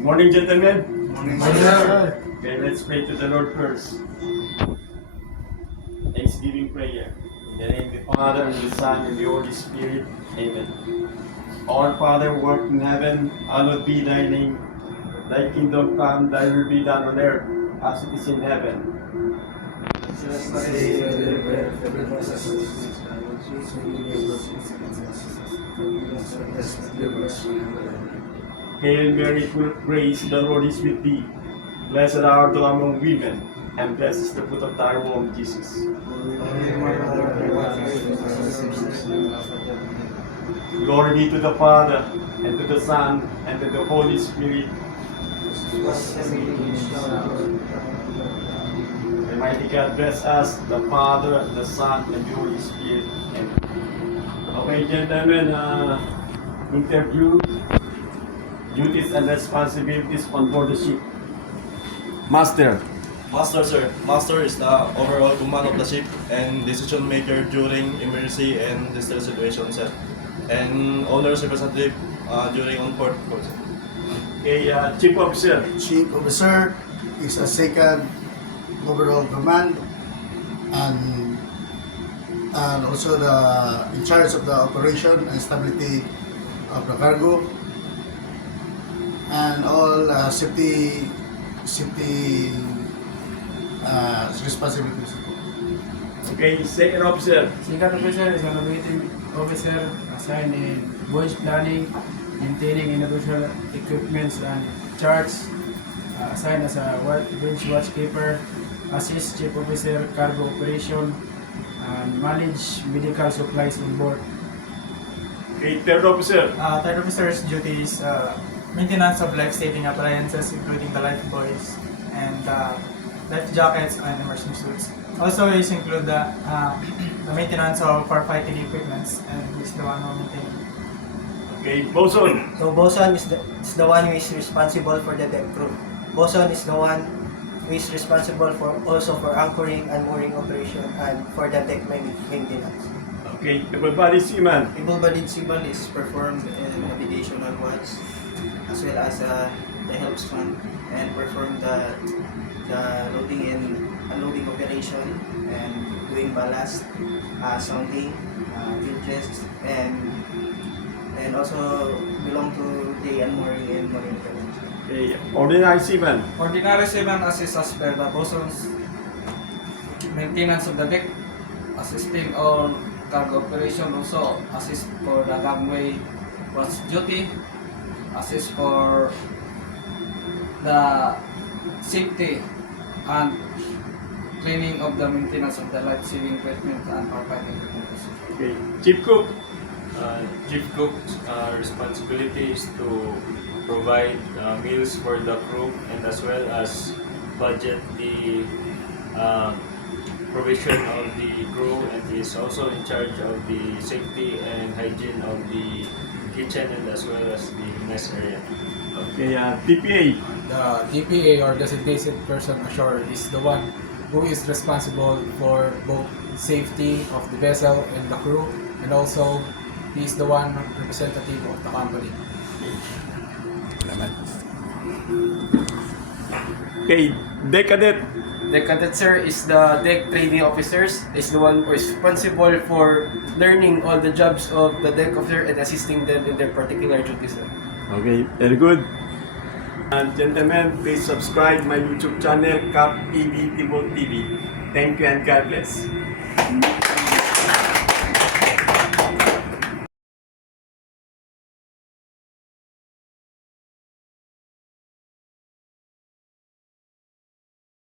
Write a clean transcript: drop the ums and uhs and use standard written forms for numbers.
Morning, gentlemen. Morning, sir. Okay, let's pray to the Lord first. Thanksgiving prayer. In the name of the Father, and the Son, and the Holy Spirit. Amen. Our Father, who art in heaven, hallowed be thy name. Thy kingdom come, thy will be done on earth, as it is in heaven. Hail Mary, full of grace, the Lord is with thee. Blessed art thou among women, and blessed is the fruit of thy womb, Jesus. Glory be to the Father, and to the Son, and to the Holy Spirit. Almighty God bless us, the Father, the Son, and the Holy Spirit. Amen. Okay, gentlemen, interview, duties and responsibilities on board the ship. Master. Master, sir. Master is the overall command of the ship and decision maker during emergency and distress situation, sir. And owner's representative during on-port call, sir. Okay, Chief Officer. Chief Officer is a second overall command and also the in charge of the operation and stability of the cargo and all safety responsibilities. Okay, Second Officer. Second officer is an operating officer assigned in voyage planning, maintaining individual equipments and charts, assigned as a bridge watchkeeper, assist chief officer cargo operation, and manage medical supplies on board. Okay, Third Officer. Third officer's duties, maintenance of life-saving appliances, including the life buoys and life jackets and immersion suits. Also, is include the maintenance of firefighting equipments, and is the one who maintain. Okay, Boson. So bosun is the one who is responsible for the deck crew. Bosun is the one who is responsible for also for anchoring and mooring operation and for the deck maintenance. Okay, Able-bodied Seaman. Able-bodied seaman is performed in navigational watch as well as the helmsman and perform the loading and unloading operation and doing ballast, sounding, bridges, and also belong to the unmooring and mooring operation. Okay, Ordinary Seaman. Ordinary seaman assists as per the bosun's maintenance of the deck, assisting all cargo operation, also assist for the gangway watch duty, assist for the safety and cleaning of the maintenance of the life-saving equipment and firefighting equipment. Okay, Chief Cook. Chief cook's responsibility is to provide meals for the crew and as well as budget the provision of the crew, and is also in charge of the safety and hygiene of the kitchen and as well as the mess area. Okay, TPA. The DPA or designated person ashore is the one who is responsible for both safety of the vessel and the crew, and also he is the one representative of the company. Okay, Deck Cadet. The cadet sir is the deck training officers, is the one responsible for learning all the jobs of the deck officer and assisting them in their particular duties. Sir. Okay, very good. And gentlemen, please subscribe my YouTube channel, Cap TV Tibol TV. Thank you and God bless.